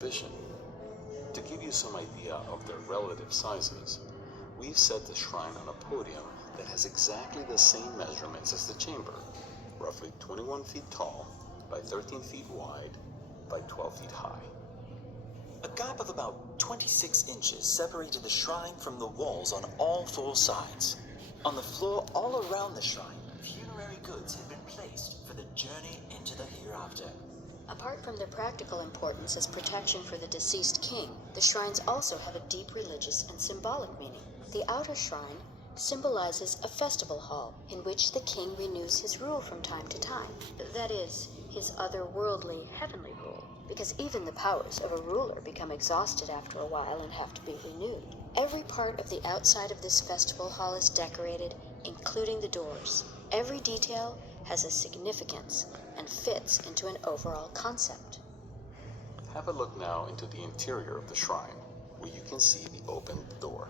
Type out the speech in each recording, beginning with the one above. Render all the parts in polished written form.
vision. To give you some idea of their relative sizes, we've set the shrine on a podium that has exactly the same measurements as the chamber, roughly 21 feet tall by 13 feet wide by 12 feet high. A gap of about 26 inches separated the shrine from the walls on all four sides. On the floor all around the shrine, funerary goods had been placed for the journey into the hereafter. Apart from their practical importance as protection for the deceased king, the shrines also have a deep religious and symbolic meaning. The outer shrine symbolizes a festival hall in which the king renews his rule from time to time. That is, his otherworldly, heavenly rule, because even the powers of a ruler become exhausted after a while and have to be renewed. Every part of the outside of this festival hall is decorated, including the doors. Every detail has a significance and fits into an overall concept. Have a look now into the interior of the shrine, where you can see the open door.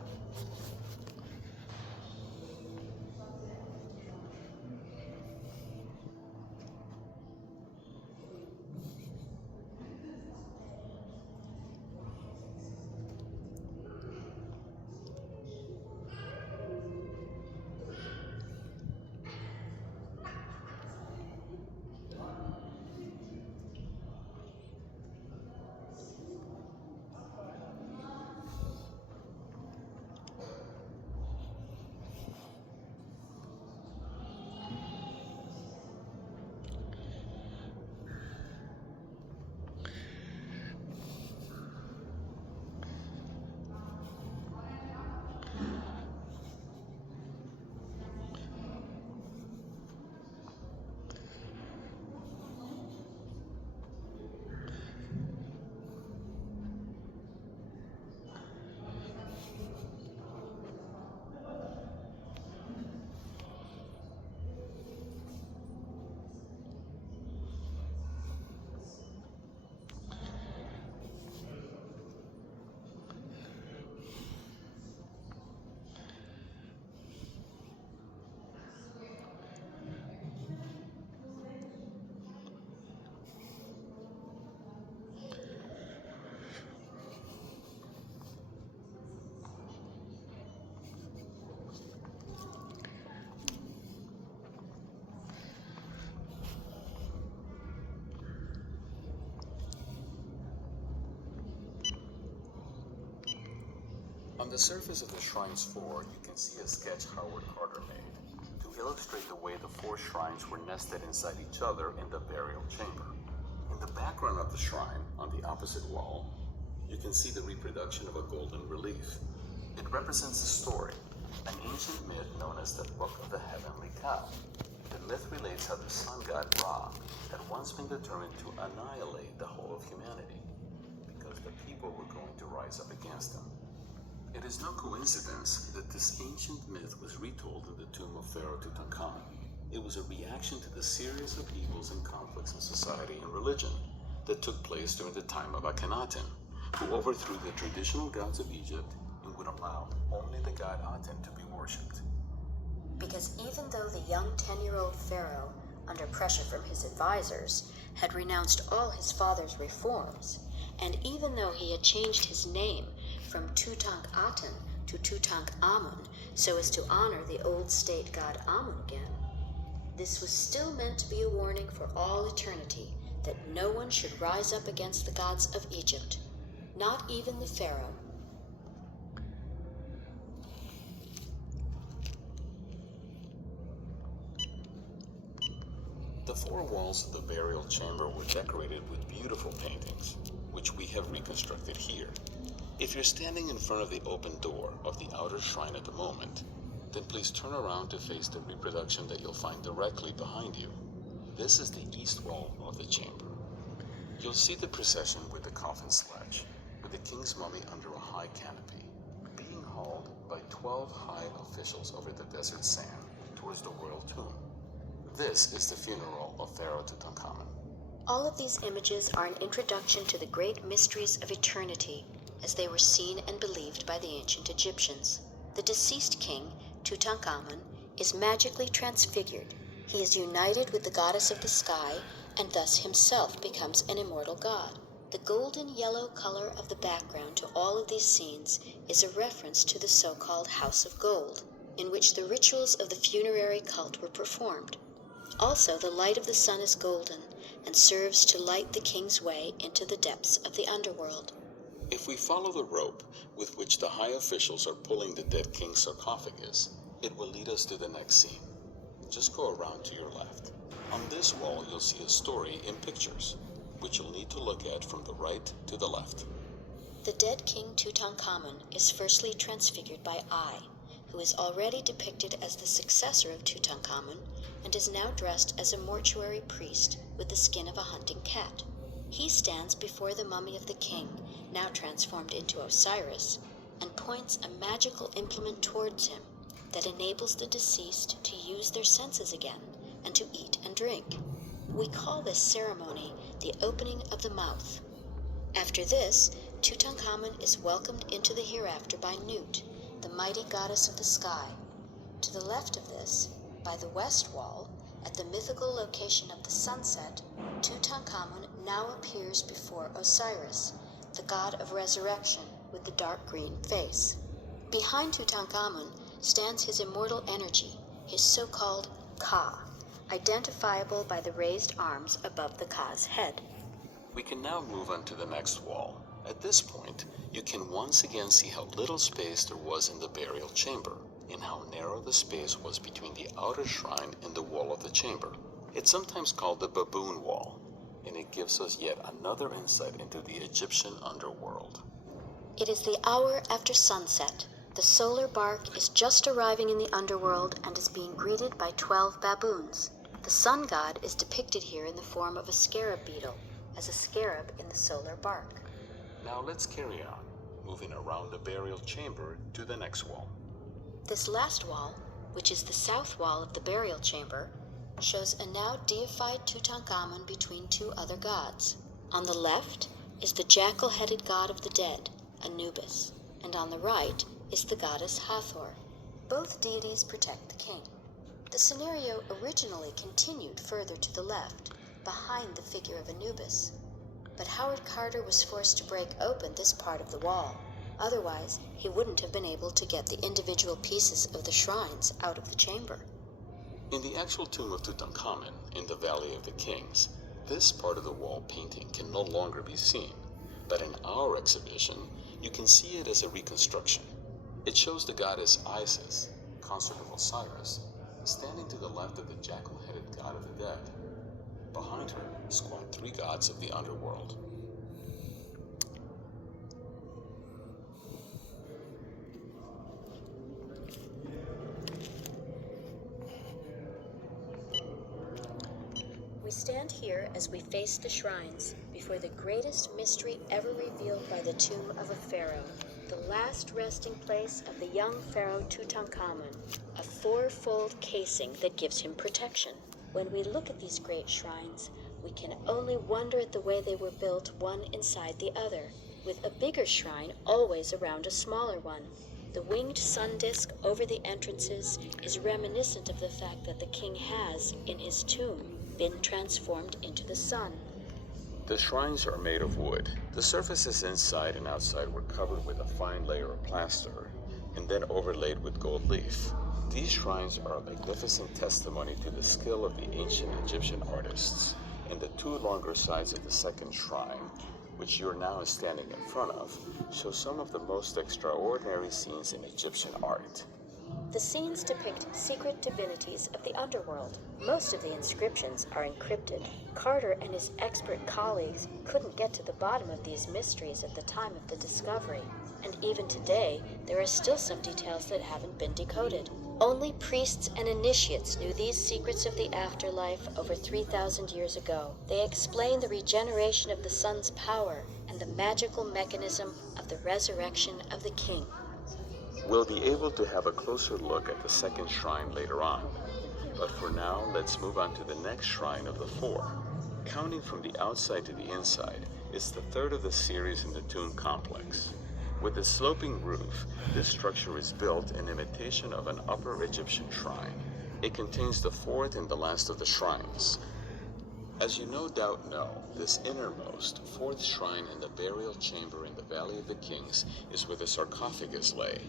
On the surface of the shrine's floor, you can see a sketch Howard Carter made to illustrate the way the four shrines were nested inside each other in the burial chamber. In the background of the shrine, on the opposite wall, you can see the reproduction of a golden relief. It represents a story, an ancient myth known as the Book of the Heavenly Cow. The myth relates how the sun god Ra had once been determined to annihilate the whole of humanity because the people were going to rise up against him. It is no coincidence that this ancient myth was retold in the tomb of Pharaoh Tutankhamun. It was a reaction to the series of evils and conflicts in society and religion that took place during the time of Akhenaten, who overthrew the traditional gods of Egypt and would allow only the god Aten to be worshipped. Because even though the young 10-year-old pharaoh, under pressure from his advisors, had renounced all his father's reforms, and even though he had changed his name from Tutankhaten to Tutankhamun so as to honor the old state god Amun again, this was still meant to be a warning for all eternity that no one should rise up against the gods of Egypt, not even the pharaoh. The four walls of the burial chamber were decorated with beautiful paintings, which we have reconstructed here. If you're standing in front of the open door of the outer shrine at the moment, then please turn around to face the reproduction that you'll find directly behind you. This is the east wall of the chamber. You'll see the procession with the coffin sledge, with the king's mummy under a high canopy, being hauled by 12 high officials over the desert sand towards the royal tomb. This is the funeral of Pharaoh Tutankhamun. All of these images are an introduction to the great mysteries of eternity as they were seen and believed by the ancient Egyptians. The deceased king, Tutankhamun, is magically transfigured. He is united with the goddess of the sky and thus himself becomes an immortal god. The golden yellow color of the background to all of these scenes is a reference to the so-called House of Gold, in which the rituals of the funerary cult were performed. Also, the light of the sun is golden and serves to light the king's way into the depths of the underworld. If we follow the rope with which the high officials are pulling the dead king's sarcophagus, it will lead us to the next scene. Just go around to your left. On this wall, you'll see a story in pictures, which you'll need to look at from the right to the left. The dead king Tutankhamun is firstly transfigured by Ai, who is already depicted as the successor of Tutankhamun and is now dressed as a mortuary priest with the skin of a hunting cat. He stands before the mummy of the king, now transformed into Osiris, and points a magical implement towards him that enables the deceased to use their senses again and to eat and drink. We call this ceremony the opening of the mouth. After this, Tutankhamun is welcomed into the hereafter by Nut, the mighty goddess of the sky. To the left of this, by the west wall, at the mythical location of the sunset, Tutankhamun now appears before Osiris, the god of resurrection with the dark green face. Behind Tutankhamun stands his immortal energy, his so-called Ka, identifiable by the raised arms above the Ka's head. We can now move on to the next wall. At this point, you can once again see how little space there was in the burial chamber, and how narrow the space was between the outer shrine and the wall of the chamber. It's sometimes called the baboon wall, and it gives us yet another insight into the Egyptian underworld. It is the hour after sunset. The solar bark is just arriving in the underworld and is being greeted by 12 baboons. The sun god is depicted here in the form of a scarab beetle, as a scarab in the solar bark. Now let's carry on, moving around the burial chamber to the next wall. This last wall, which is the south wall of the burial chamber, shows a now deified Tutankhamun between two other gods. On the left is the jackal-headed god of the dead, Anubis, and on the right is the goddess Hathor. Both deities protect the king. The scenario originally continued further to the left, behind the figure of Anubis, but Howard Carter was forced to break open this part of the wall. Otherwise, he wouldn't have been able to get the individual pieces of the shrines out of the chamber. In the actual tomb of Tutankhamun, in the Valley of the Kings, this part of the wall painting can no longer be seen, but in our exhibition, you can see it as a reconstruction. It shows the goddess Isis, consort of Osiris, standing to the left of the jackal-headed god of the dead. Behind her squat 3 gods of the underworld. We stand here as we face the shrines before the greatest mystery ever revealed by the tomb of a pharaoh, the last resting place of the young pharaoh Tutankhamun, a 4-fold casing that gives him protection. When we look at these great shrines, we can only wonder at the way they were built one inside the other, with a bigger shrine always around a smaller one. The winged sun disk over the entrances is reminiscent of the fact that the king has, in his tomb, been transformed into the sun. The shrines are made of wood. The surfaces inside and outside were covered with a fine layer of plaster, and then overlaid with gold leaf. These shrines are a magnificent testimony to the skill of the ancient Egyptian artists, and the 2 longer sides of the second shrine, which you're now standing in front of, show some of the most extraordinary scenes in Egyptian art. The scenes depict secret divinities of the underworld. Most of the inscriptions are encrypted. Carter and his expert colleagues couldn't get to the bottom of these mysteries at the time of the discovery, and even today, there are still some details that haven't been decoded. Only priests and initiates knew these secrets of the afterlife over 3,000 years ago. They explain the regeneration of the sun's power and the magical mechanism of the resurrection of the king. We'll be able to have a closer look at the second shrine later on, but for now, let's move on to the next shrine of the 4. Counting from the outside to the inside, it's the 3rd of the series in the tomb complex. With its sloping roof, this structure is built in imitation of an Upper Egyptian shrine. It contains the 4th and the last of the shrines. As you no doubt know, this innermost, fourth shrine in the burial chamber in the Valley of the Kings is where the sarcophagus lay.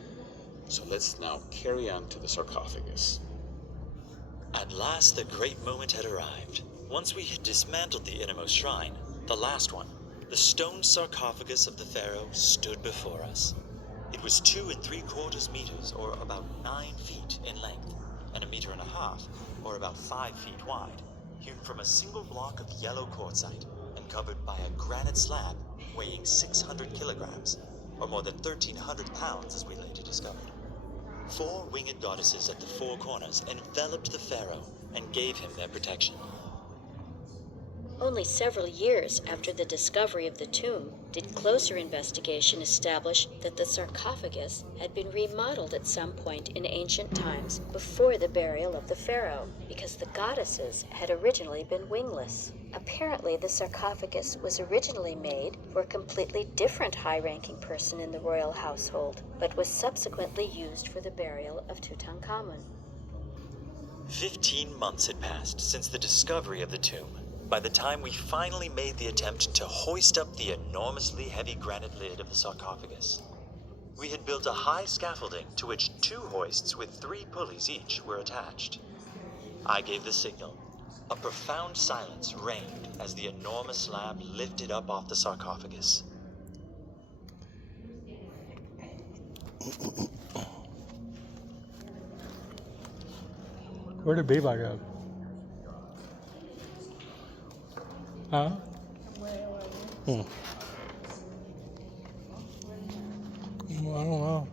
So let's now carry on to the sarcophagus. At last the great moment had arrived. Once we had dismantled the innermost shrine, the last one, the stone sarcophagus of the pharaoh stood before us. It was 2 3/4 meters, or about 9 feet in length, and 1.5 meters, or about 5 feet wide, hewn from a single block of yellow quartzite and covered by a granite slab weighing 600 kilograms, or more than 1,300 pounds as we later discovered. 4 winged goddesses at the 4 corners enveloped the pharaoh and gave him their protection. Only several years after the discovery of the tomb did closer investigation establish that the sarcophagus had been remodeled at some point in ancient times before the burial of the pharaoh, because the goddesses had originally been wingless. Apparently, the sarcophagus was originally made for a completely different high-ranking person in the royal household, but was subsequently used for the burial of Tutankhamun. 15 months had passed since the discovery of the tomb, by the time we finally made the attempt to hoist up the enormously heavy granite lid of the sarcophagus. We had built a high scaffolding to which 2 hoists with 3 pulleys each were attached. I gave the signal. A profound silence reigned as the enormous slab lifted up off the sarcophagus. Where did Beba go? Huh? Well, I don't know.